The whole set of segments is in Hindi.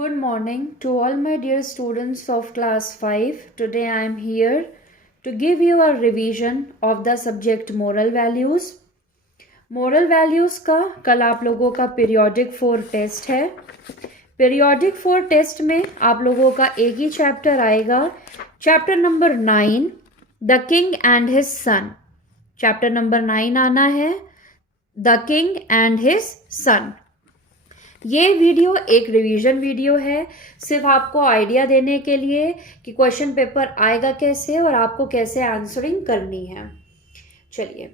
Good morning to all my dear students of class 5. Today I am here to give you a revision of the subject moral values. Moral values का कल आप लोगों का पीरियोडिक 4 टेस्ट है. पीरियोडिक 4 टेस्ट में आप लोगों का एक ही चैप्टर आएगा, chapter number 9, the king and his son. Chapter number 9 आना है, the king and his son. ये वीडियो एक रिवीजन वीडियो है, सिर्फ आपको आइडिया देने के लिए कि क्वेश्चन पेपर आएगा कैसे और आपको कैसे आंसरिंग करनी है. चलिए,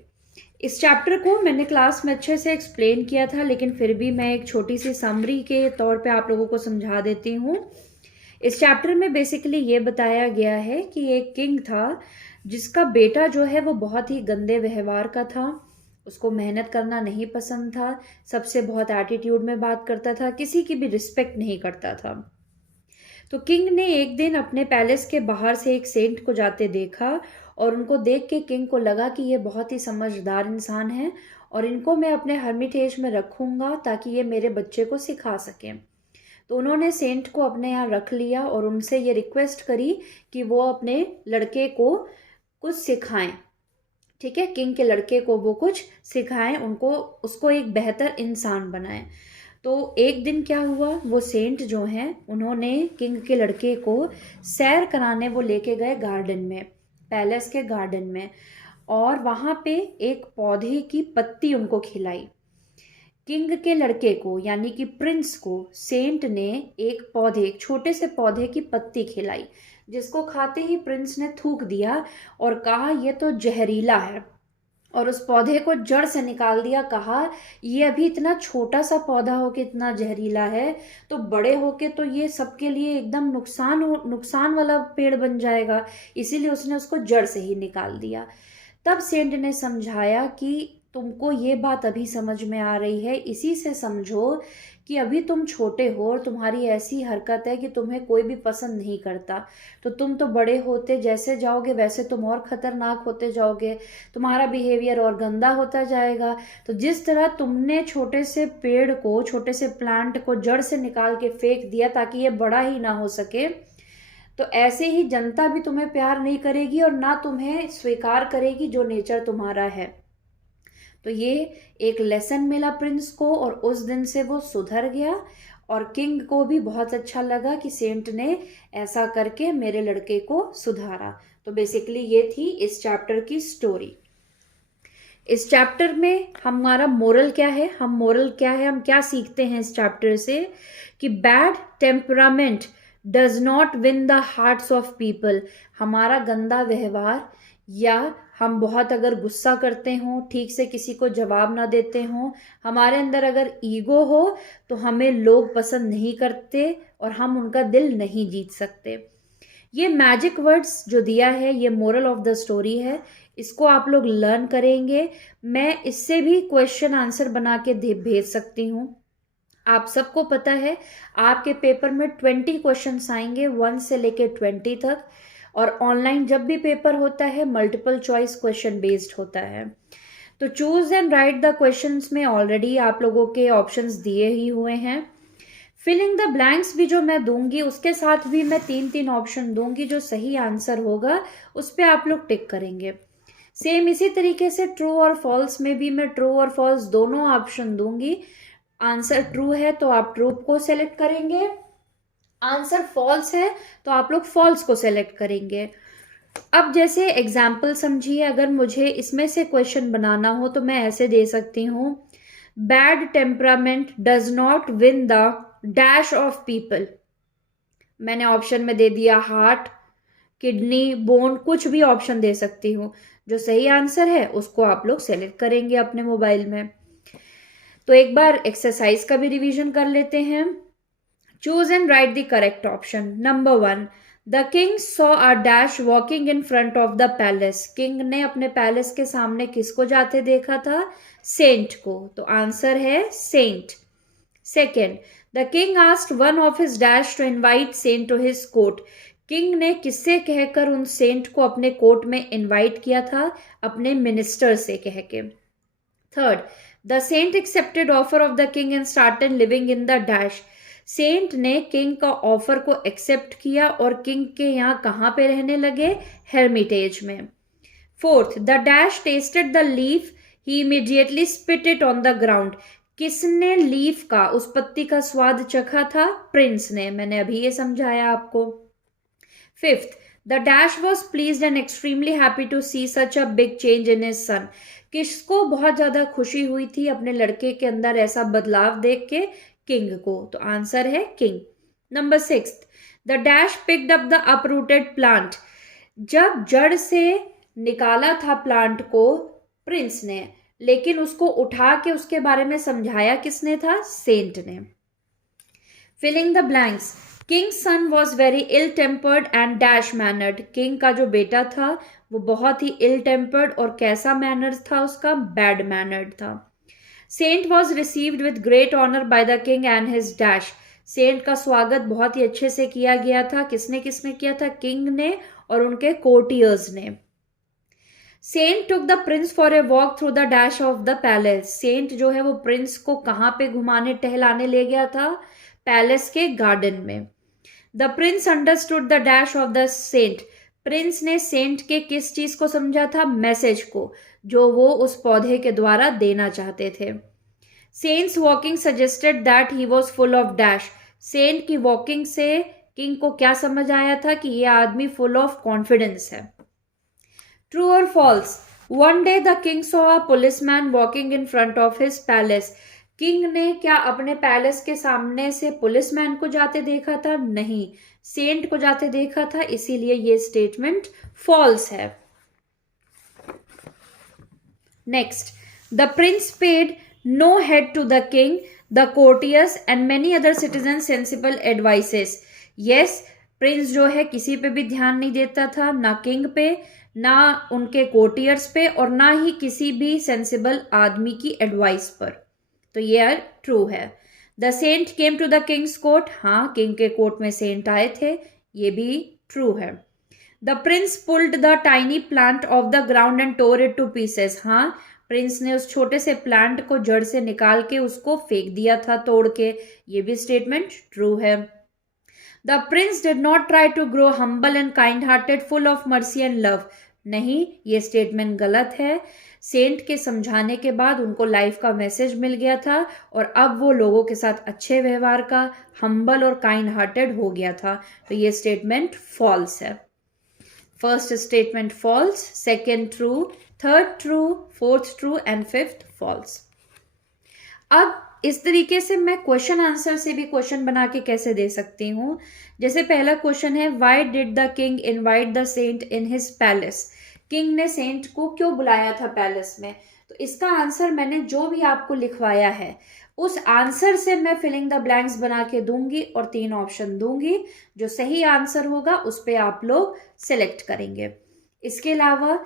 इस चैप्टर को मैंने क्लास में अच्छे से एक्सप्लेन किया था, लेकिन फिर भी मैं एक छोटी सी समरी के तौर पे आप लोगों को समझा देती हूँ. इस चैप्टर में बेसिकली ये बताया गया है कि एक किंग था जिसका बेटा जो है वो बहुत ही गंदे व्यवहार का था. उसको मेहनत करना नहीं पसंद था, सबसे बहुत एटीट्यूड में बात करता था, किसी की भी रिस्पेक्ट नहीं करता था. तो किंग ने एक दिन अपने पैलेस के बाहर से एक सेंट को जाते देखा और उनको देख के किंग को लगा कि ये बहुत ही समझदार इंसान है और इनको मैं अपने हर्मिटेज में रखूंगा ताकि ये मेरे बच्चे को सिखा सकें. तो उन्होंने सेंट को अपने यहाँ रख लिया और उनसे ये रिक्वेस्ट करी कि वो अपने लड़के को कुछ सिखाएं. ठीक है, किंग के लड़के को वो कुछ सिखाएं, उनको उसको एक बेहतर इंसान बनाएं. तो एक दिन क्या हुआ, वो सेंट जो हैं उन्होंने किंग के लड़के को सैर कराने वो लेके गए गार्डन में, पैलेस के गार्डन में, और वहाँ पे एक पौधे की पत्ती उनको खिलाई. किंग के लड़के को यानी कि प्रिंस को सेंट ने एक छोटे से पौधे की पत्ती खिलाई, जिसको खाते ही प्रिंस ने थूक दिया और कहा ये तो जहरीला है, और उस पौधे को जड़ से निकाल दिया. कहा ये अभी इतना छोटा सा पौधा होके इतना जहरीला है, तो बड़े होके तो ये सबके लिए एकदम नुकसान वाला पेड़ बन जाएगा. इसीलिए उसने उसको जड़ से ही निकाल दिया. तब सेंट ने समझाया कि तुमको ये बात अभी समझ में आ रही है, इसी से समझो कि अभी तुम छोटे हो और तुम्हारी ऐसी हरकत है कि तुम्हें कोई भी पसंद नहीं करता. तो तुम तो बड़े होते जैसे जाओगे वैसे तुम और खतरनाक होते जाओगे, तुम्हारा बिहेवियर और गंदा होता जाएगा. तो जिस तरह तुमने छोटे से पेड़ को, छोटे से प्लांट को जड़ से निकाल के फेंक दिया ताकि ये बड़ा ही ना हो सके, तो ऐसे ही जनता भी तुम्हें प्यार नहीं करेगी और ना तुम्हें स्वीकार करेगी जो नेचर तुम्हारा है. तो ये एक लेसन मिला प्रिंस को और उस दिन से वो सुधर गया और किंग को भी बहुत अच्छा लगा कि सेंट ने ऐसा करके मेरे लड़के को सुधारा. तो बेसिकली ये थी इस चैप्टर की स्टोरी. इस चैप्टर में हमारा मोरल क्या है, हम क्या सीखते हैं इस चैप्टर से कि bad temperament does not win the hearts of people. हमारा गंदा व्यवहार या हम बहुत अगर गुस्सा करते हों, ठीक से किसी को जवाब ना देते हों, हमारे अंदर अगर ईगो हो, तो हमें लोग पसंद नहीं करते और हम उनका दिल नहीं जीत सकते. ये मैजिक वर्ड्स जो दिया है ये मोरल ऑफ द स्टोरी है, इसको आप लोग लर्न करेंगे. मैं इससे भी क्वेश्चन आंसर बना के भेज सकती हूँ. आप सबको पता है आपके पेपर में 20 क्वेश्चंस आएंगे, 1 से लेके 20 तक, और ऑनलाइन जब भी पेपर होता है मल्टीपल चॉइस क्वेश्चन बेस्ड होता है. तो choose and right the questions में ऑलरेडी आप लोगों के ऑप्शंस दिए ही हुए हैं. फिलिंग द ब्लैंक्स भी जो मैं दूंगी उसके साथ भी मैं 3 ऑप्शन दूंगी, जो सही आंसर होगा उस पर आप लोग टिक करेंगे. सेम इसी तरीके से ट्रू और फॉल्स में भी मैं ट्रू और फॉल्स दोनों ऑप्शन दूंगी. आंसर ट्रू है तो आप ट्रू को सेलेक्ट करेंगे, आंसर फॉल्स है तो आप लोग फॉल्स को सेलेक्ट करेंगे. अब जैसे एग्जाम्पल समझिए, अगर मुझे इसमें से क्वेश्चन बनाना हो तो मैं ऐसे दे सकती हूँ, bad temperament does not win the dash of people. मैंने ऑप्शन में दे दिया हार्ट, किडनी, बोन, कुछ भी ऑप्शन दे सकती हूँ. जो सही आंसर है उसको आप लोग सेलेक्ट करेंगे अपने मोबाइल में. तो एक बार एक्सरसाइज का भी रिवीजन कर लेते हैं. Choose and write the correct option. Number 1. The king saw a dash walking in front of the palace. King ने अपने पैलेस के सामने किसको जाते देखा था? सेंट को. तो आंसर है Saint. Second. The king asked one of his dash to invite saint to his court. King ने किससे कहकर उन सेंट को अपने कोर्ट में इनवाइट किया था? अपने मिनिस्टर से कह के. Third. The saint accepted offer of the king and started living in the dash. Saint ने किंग का ऑफर को एक्सेप्ट किया और किंग के यहाँ कहाँ पे रहने लगे? हेर्मिटेज में। Fourth, the dash tested the leaf, he immediately spit it on the ground. किसने लीफ का, उस पत्ती का स्वाद चखा था? प्रिंस ने। मैंने अभी ये समझाया आपको। Fifth, the dash was pleased and extremely happy to see such a big change in his son. किसको बहुत ज्यादा खुशी हुई थी अपने लड़के के अंदर ऐसा बदलाव देख के? किंग को। तो आंसर है king. Number six, the dash picked up the uprooted plant. जब जड़ से निकाला था प्लांट को प्रिंस ने, लेकिन उसको उठा के उसके बारे में समझाया किसने था? सेंट ने। Filling the blanks, king's son was very ill tempered and dash mannered. King का जो बेटा था वो बहुत ही इल टेम्पर्ड और कैसा मैनर्स था उसका? बैड मैनर्ड था। Saint was received with great honour by the king and his dash. Saint का स्वागत बहुत ही अच्छे से किया गया था। किसने किसने किया था? किंग ने और उनके कोर्टियर्स ने। Saint took the prince for a walk through the dash of the palace. Saint जो है वो प्रिंस को कहाँ पे घुमाने टहलाने ले गया था? पैलेस के गार्डन में। The prince understood the dash of the saint. Prince ने सेंट के किस चीज को समझा था? मैसेज को, जो वो उस पौधे के द्वारा देना चाहते थे। Saint's walking suggested that he was full of dash. Saint की वॉकिंग से किंग को क्या समझ आया था? कि ये आदमी फुल ऑफ कॉन्फिडेंस है। ट्रू और false, one day the king saw a policeman walking in front of his palace. King ने क्या अपने पैलेस के सामने से पुलिसमैन को जाते देखा था? नहीं, सेंट को जाते देखा था, इसीलिए ये स्टेटमेंट फॉल्स है। Next, the prince paid no heed to the king, the courtiers and many other citizen sensible advices. Yes, prince जो है किसी पे भी ध्यान नहीं देता था, ना किंग पे, ना उनके कोर्टियर्स पे, और ना ही किसी भी सेंसिबल आदमी की एडवाइस पर। तो ये ट्रू है। The saint came to the king's court. हाँ, किंग के कोर्ट में सेंट आए थे, ये भी ट्रू है। The prince pulled the tiny plant of the ground and tore it to pieces. हाँ, प्रिंस ने उस छोटे से प्लांट को जड़ से निकाल के उसको फेंक दिया था तोड़ के, ये भी स्टेटमेंट ट्रू है। The prince did not try to grow humble and kind hearted full of mercy and love. नहीं, ये स्टेटमेंट गलत है। सेंट के समझाने के बाद उनको लाइफ का मैसेज मिल गया था और अब वो लोगों के साथ अच्छे व्यवहार का, हम्बल और काइंड हार्टेड हो गया था। तो ये स्टेटमेंट फॉल्स है। First statement false, second true, third true, fourth true and fifth false. अब इस तरीके से मैं क्वेश्चन आंसर से भी क्वेश्चन बना के कैसे दे सकती हूँ। जैसे पहला क्वेश्चन है, why did the king invite the saint in his palace. King ने सेंट को क्यों बुलाया था पैलेस में? तो इसका आंसर मैंने जो भी आपको लिखवाया है उस आंसर से मैं फिलिंग द ब्लैंक्स बना के दूंगी और 3 ऑप्शन दूंगी। जो सही आंसर होगा उस पर आप लोग सिलेक्ट करेंगे। इसके अलावा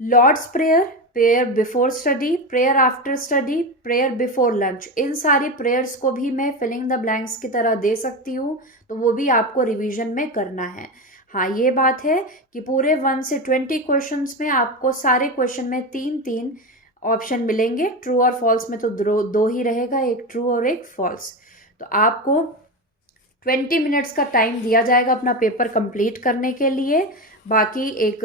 lord's prayer, prayer before study, prayer after study, prayer before lunch, इन सारी प्रेयर्स को भी मैं फिलिंग द ब्लैंक्स की तरह दे सकती हूँ। तो वो भी आपको रिवीजन में करना है। हाँ, ये बात है कि पूरे 1 से 20 क्वेश्चंस में आपको सारे क्वेश्चन में 3-3 ऑप्शन मिलेंगे। ट्रू और फॉल्स में तो दो ही रहेगा, एक ट्रू और एक फॉल्स। तो आपको 20 मिनट्स का टाइम दिया जाएगा अपना पेपर कंप्लीट करने के लिए। बाकी एक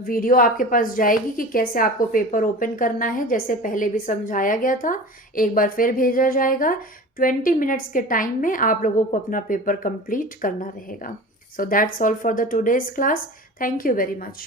वीडियो आपके पास जाएगी कि कैसे आपको पेपर ओपन करना है, जैसे पहले भी समझाया गया था, एक बार फिर भेजा जाएगा। 20 मिनट्स के टाइम में आप लोगों को अपना पेपर कंप्लीट करना रहेगा। So that's all for the today's class. Thank you very much.